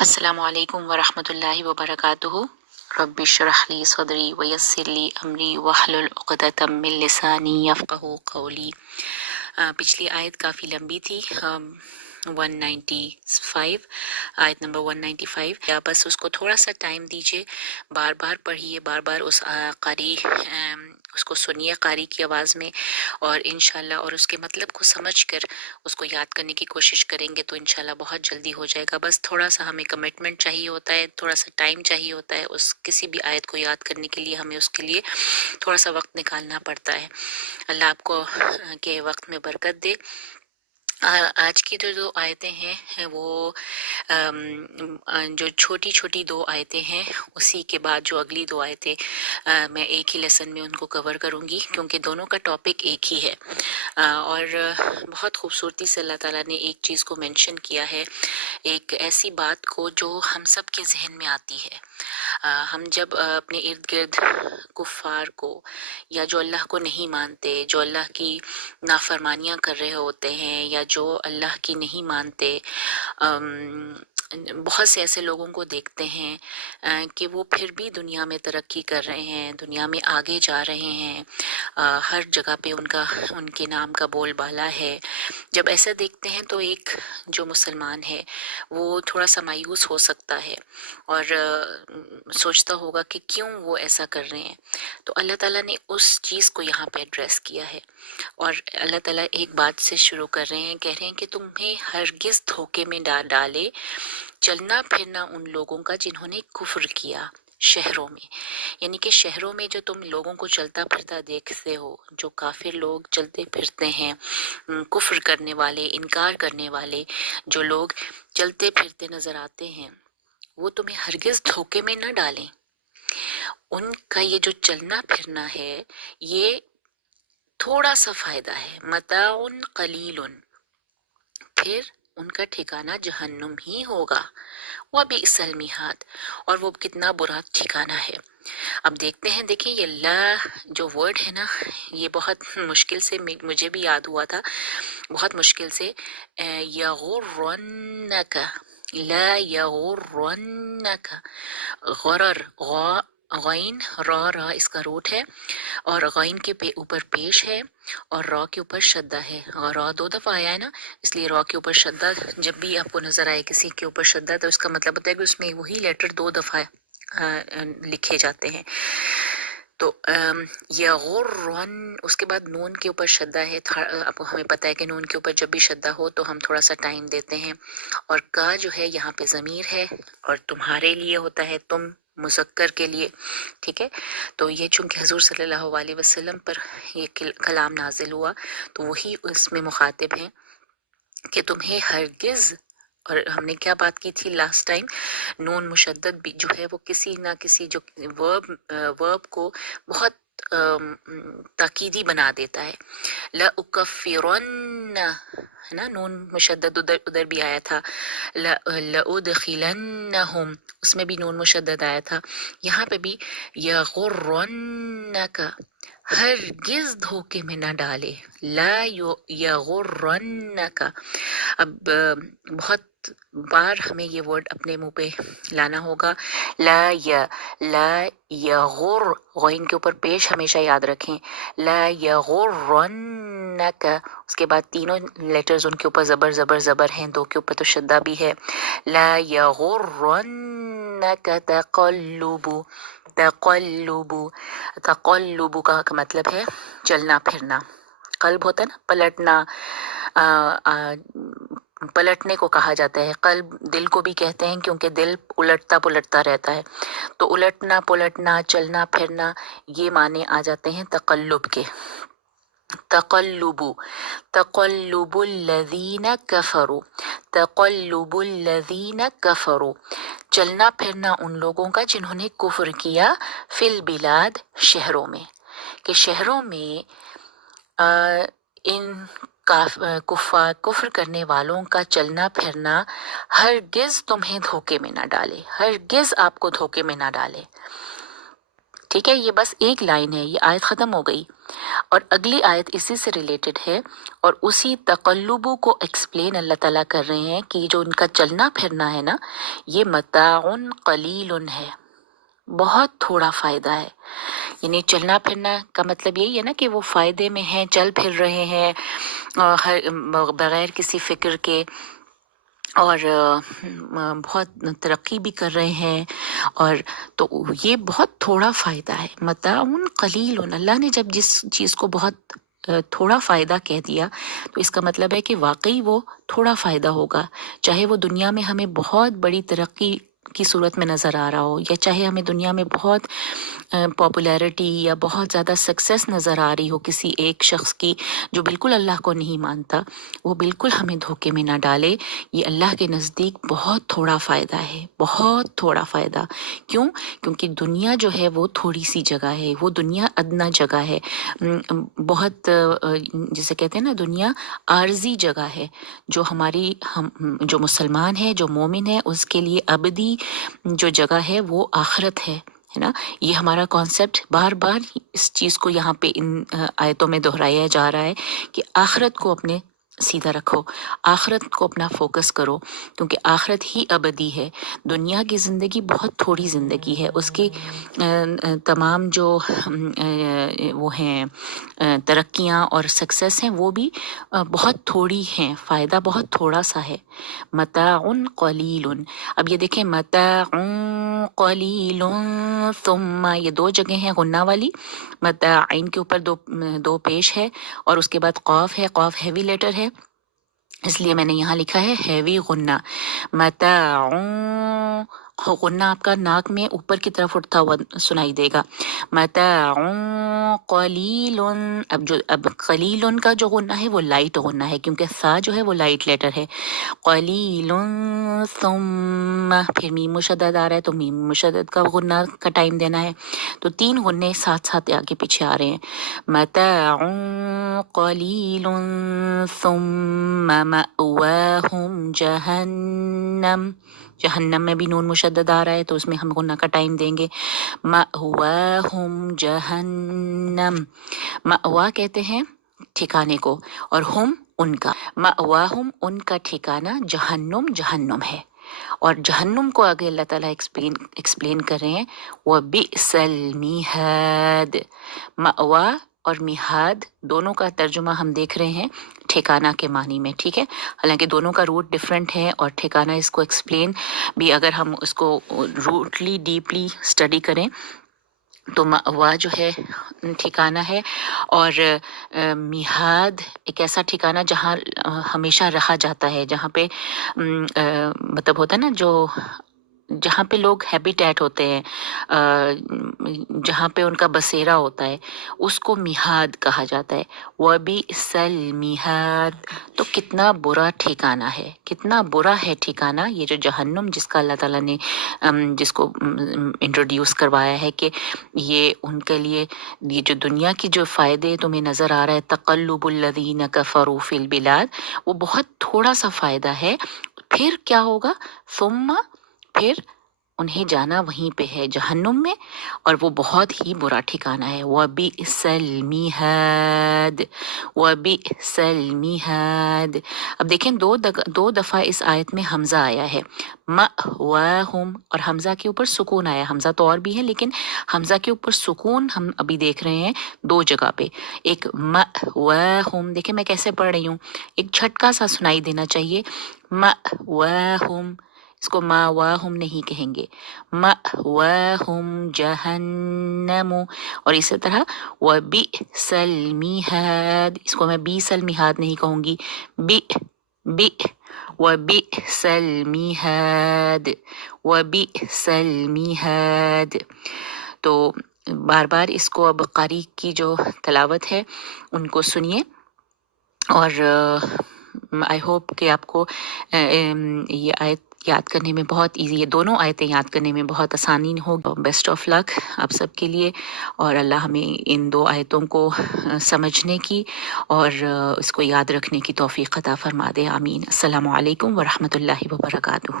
السلام علیکم ورحمۃ اللہ وبرکاتہ۔ رب اشرح لی صدری ویسر لی امری واحلل عقدۃ من لسانی یفقہوا قولی۔ پچھلی آیت کافی لمبی تھی، 195، آیت نمبر 195۔ یا بس اس کو تھوڑا سا ٹائم دیجیے، بار بار پڑھیے، بار بار قاری اس کو سنیے قاری کی آواز میں، اور انشاءاللہ اور اس کے مطلب کو سمجھ کر اس کو یاد کرنے کی کوشش کریں گے تو انشاءاللہ بہت جلدی ہو جائے گا۔ بس تھوڑا سا ہمیں کمٹمنٹ چاہیے ہوتا ہے، تھوڑا سا ٹائم چاہیے ہوتا ہے، اس کسی بھی آیت کو یاد کرنے کے لیے ہمیں اس کے لیے تھوڑا سا وقت نکالنا پڑتا ہے۔ اللہ آپ کو کے وقت میں برکت دے۔ آج کی جو آیتیں ہیں وہ جو چھوٹی چھوٹی دو آیتیں ہیں، اسی کے بعد جو اگلی دو آیتیں میں ایک ہی لیسن میں ان کو کور کروں گی، کیونکہ دونوں کا ٹاپک ایک ہی ہے۔ اور بہت خوبصورتی سے اللہ تعالیٰ نے ایک چیز کو مینشن کیا ہے، ایک ایسی بات کو جو ہم سب کے ذہن میں آتی ہے۔ ہم جب اپنے ارد گرد کفار کو یا جو اللہ کو نہیں مانتے، جو اللہ کی نافرمانیاں کر رہے ہوتے ہیں، یا جو اللہ کی نہیں مانتے، بہت سے ایسے لوگوں کو دیکھتے ہیں کہ وہ پھر بھی دنیا میں ترقی کر رہے ہیں، دنیا میں آگے جا رہے ہیں، ہر جگہ پہ ان کے نام کا بول بالا ہے۔ جب ایسا دیکھتے ہیں تو ایک جو مسلمان ہے وہ تھوڑا سا مایوس ہو سکتا ہے اور سوچتا ہوگا کہ کیوں وہ ایسا کر رہے ہیں۔ تو اللہ تعالیٰ نے اس چیز کو یہاں پہ ایڈریس کیا ہے، اور اللہ تعالیٰ ایک بات سے شروع کر رہے ہیں، کہہ رہے ہیں کہ تمہیں ہرگز دھوکے میں ڈالے چلنا پھرنا ان لوگوں کا جنہوں نے کفر کیا شہروں میں۔ یعنی کہ شہروں میں جو تم لوگوں کو چلتا پھرتا دیکھتے ہو، جو کافر لوگ چلتے پھرتے ہیں، کفر کرنے والے، انکار کرنے والے جو لوگ چلتے پھرتے نظر آتے ہیں، وہ تمہیں ہرگز دھوکے میں نہ ڈالیں۔ ان کا یہ جو چلنا پھرنا ہے یہ تھوڑا سا فائدہ ہے، متاع قلیل، پھر ان کا ٹھکانہ جہنم ہی ہوگا، وبئس المہاد، اور وہ کتنا برا ٹھکانہ ہے۔ اب دیکھتے ہیں، دیکھیں یہ لا جو ورڈ ہے نا، یہ بہت مشکل سے مجھے بھی یاد ہوا تھا، بہت مشکل سے، یغرنک، لا یغرنک، غرر، غین را اس کا روٹ ہے، اور غین کے اوپر پیش ہے، اور را کے اوپر شدہ ہے۔ را دو دفعہ آیا ہے نا، اس لیے را کے اوپر شدہ، جب بھی آپ کو نظر آئے کسی کے اوپر شدہ تو اس کا مطلب ہوتا ہے کہ اس میں وہی لیٹر دو دفعہ لکھے جاتے ہیں۔ تو یغرن، اس کے بعد نون کے اوپر شدہ ہے، اب ہمیں پتہ ہے کہ نون کے اوپر جب بھی شدہ ہو تو ہم تھوڑا سا ٹائم دیتے ہیں، اور کا جو ہے یہاں پہ ضمیر ہے، اور تمہارے لیے ہوتا ہے تم، مذکر کے لیے، ٹھیک ہے۔ تو یہ چونکہ حضور صلی اللہ علیہ وسلم پر یہ کلام نازل ہوا تو وہی اس میں مخاطب ہیں کہ تمہیں ہرگز، اور ہم نے کیا بات کی تھی لاسٹ ٹائم، نون مشدد بھی جو ہے وہ کسی نہ کسی جو ورب کو بہت تاکیدی بنا دیتا ہے۔ لَأُكَفِّرَنَّ، ہے نا، نون مشدد ادھر بھی آیا تھا، لَأُدْخِلَنَّهُمْ، اس میں بھی نون مشدد آیا تھا، یہاں پہ بھی یغرنک، ہرگز دھوکے میں نہ ڈالے، لا یغرنک۔ اب بہت بار ہمیں یہ ورڈ اپنے منہ پہ لانا ہوگا، لا یغر، غین کے اوپر پیش ہمیشہ یاد رکھیں، لا یغرنک، اس کے بعد تینوں لیٹرز ان کے اوپر زبر زبر زبر ہیں، دو کے اوپر تو شدہ بھی ہے، لا یغرنک تقلب، تقلب، تقلب کا مطلب ہے چلنا پھرنا، قلب ہوتا ہے نا پلٹنا، پلٹنے کو کہا جاتا ہے، قلب دل کو بھی کہتے ہیں کیونکہ دل الٹتا پلٹتا رہتا ہے، تو الٹنا پلٹنا، چلنا پھرنا، یہ معنی آ جاتے ہیں تقلب کے۔ تقلب، تقلب الذین کفروا، تقلب الذین کفروا، چلنا پھرنا ان لوگوں کا جنہوں نے کفر کیا، فی البلاد، شہروں میں، کہ شہروں میں ان کفر کرنے والوں کا چلنا پھرنا ہرگز تمہیں دھوکے میں نہ ڈالے، ہرگز آپ کو دھوکے میں نہ ڈالے۔ ٹھیک ہے، یہ بس ایک لائن ہے، یہ آیت ختم ہو گئی۔ اور اگلی آیت اسی سے ریلیٹڈ ہے، اور اسی تقلب کو ایکسپلین اللہ تعالیٰ کر رہے ہیں کہ جو ان کا چلنا پھرنا ہے نا، یہ متاع قلیل ہے، بہت تھوڑا فائدہ ہے۔ یعنی چلنا پھرنا کا مطلب یہی ہے نا کہ وہ فائدے میں ہیں، چل پھر رہے ہیں بغیر کسی فکر کے، اور بہت ترقی بھی کر رہے ہیں، اور تو یہ بہت تھوڑا فائدہ ہے۔ متاع قلیل، اللہ نے جب جس چیز کو بہت تھوڑا فائدہ کہہ دیا تو اس کا مطلب ہے کہ واقعی وہ تھوڑا فائدہ ہوگا، چاہے وہ دنیا میں ہمیں بہت بڑی ترقی کی صورت میں نظر آ رہا ہو، یا چاہے ہمیں دنیا میں بہت پاپولیرٹی یا بہت زیادہ سکسیس نظر آ رہی ہو کسی ایک شخص کی جو بالکل اللہ کو نہیں مانتا، وہ بالکل ہمیں دھوکے میں نہ ڈالے۔ یہ اللہ کے نزدیک بہت تھوڑا فائدہ ہے، بہت تھوڑا فائدہ۔ کیوں؟ کیونکہ دنیا جو ہے وہ تھوڑی سی جگہ ہے، وہ دنیا ادنا جگہ ہے، بہت جسے کہتے ہیں نا دنیا عارضی جگہ ہے، جو ہماری جو مسلمان ہے، جو مومن ہے، اس کے لیے ابدی جو جگہ ہے وہ آخرت ہے نا۔ یہ ہمارا کانسیپٹ بار بار اس چیز کو یہاں پہ ان آیتوں میں دہرایا جا رہا ہے کہ آخرت کو اپنے سیدھا رکھو، آخرت کو اپنا فوکس کرو، کیونکہ آخرت ہی ابدی ہے۔ دنیا کی زندگی بہت تھوڑی زندگی ہے، اس کی تمام جو وہ ہیں ترقیاں اور سکسیس ہیں وہ بھی بہت تھوڑی ہیں، فائدہ بہت تھوڑا سا ہے۔ متاع قلیل، اب یہ دیکھیں متاع قلیل ثم، یہ دو جگہ ہیں غنہ والی، متاع عین کے اوپر دو پیش ہے، اور اس کے بعد قاف ہے، قاف ہیوی لیٹر ہے، اس لیے میں نے یہاں لکھا ہے ہیوی غنہ۔ متاع، غنہ آپ کا ناک میں اوپر کی طرف اٹھتا ہوا سنائی دے گا۔ متاع قلیل، اب قلیل کا جو غنہ ہے وہ لائٹ غنہ ہے، کیونکہ سا جو ہے وہ لائٹ لیٹر ہے۔ قلیل ثم، پھر میم مشدد آ رہا ہے تو میم مشدد کا غنہ کا ٹائم دینا ہے، تو تین غنے ساتھ ساتھ آگے پیچھے آ رہے ہیں۔ متاع قلیل ثم مأواہم جہنم، جہنم میں بھی نون مشدد آ رہا ہے تو اس میں ہم غنہ کا ٹائم دیں گے۔ مأواہم جہنم، مأوا کہتے ہیں ٹھکانے کو، اور ہم ان کا، مأواہم ان کا ٹھکانہ، جہنم جہنم ہے، اور جہنم کو آگے اللہ تعالیٰ ایکسپلین کر رہے ہیں وَبِئْسَ الْمِہَادِ۔ مأوا اور میہاد دونوں کا ترجمہ ہم دیکھ رہے ہیں ٹھکانہ کے معنی میں، ٹھیک ہے، حالانکہ دونوں کا روٹ ڈفرینٹ ہے، اور ٹھکانہ اس کو ایکسپلین بھی اگر ہم اس کو روٹلی ڈیپلی اسٹڈی کریں تو مأوا جو ہے ٹھکانہ ہے، اور میہاد ایک ایسا ٹھکانہ جہاں ہمیشہ رہا جاتا ہے، جہاں پہ مطلب ہوتا ہے نا جو جہاں پہ لوگ ہیبیٹیٹ ہوتے ہیں، جہاں پہ ان کا بسیرا ہوتا ہے، اس کو میہاد کہا جاتا ہے۔ وَبِئْسَ الْمِہَادِ، تو کتنا برا ٹھکانہ ہے، کتنا برا ہے ٹھکانہ یہ جو جہنم، جس کا اللہ تعالیٰ نے جس کو انٹروڈیوس کروایا ہے کہ یہ ان کے لیے یہ جو دنیا کی جو فائدے تمہیں نظر آ رہا ہے، تقلب الذین کفروا فی البلاد، وہ بہت تھوڑا سا فائدہ ہے۔ پھر کیا ہوگا؟ ثم، پھر انہیں جانا وہیں پہ ہے جہنم میں، اور وہ بہت ہی برا ٹھکانہ ہے۔ وَبِئْسَ الْمِہَادِ، وَبِئْسَ الْمِہَادِ۔ اب دیکھیں دو دفعہ اس آیت میں حمزہ آیا ہے، مأواہم، اور حمزہ کے اوپر سکون آیا، حمزہ تو اور بھی ہے لیکن حمزہ کے اوپر سکون ہم ابھی دیکھ رہے ہیں دو جگہ پہ، ایک مأواہم، دیکھیں میں کیسے پڑھ رہی ہوں، ایک جھٹکا سا سنائی دینا چاہیے، مأواہم، اس کو ماواہم نہیں کہیں گے، مأواہم جہنم، اور اسی طرح وبئس المہاد، اس کو میں بیس المہاد نہیں کہوں گی، وبئس المہاد، وبئس المہاد۔ تو بار بار اس کو اب قاری کی جو تلاوت ہے ان کو سنیے، اور آئی ہوپ کہ آپ کو یہ آیت یاد کرنے میں بہت ایزی، یہ دونوں آیتیں یاد کرنے میں بہت آسانی ہو۔ بیسٹ آف لک آپ سب کے لیے، اور اللہ ہمیں ان دو آیتوں کو سمجھنے کی اور اس کو یاد رکھنے کی توفیق عطا فرما دے، آمین۔ السلام علیکم ورحمۃ اللہ وبرکاتہ۔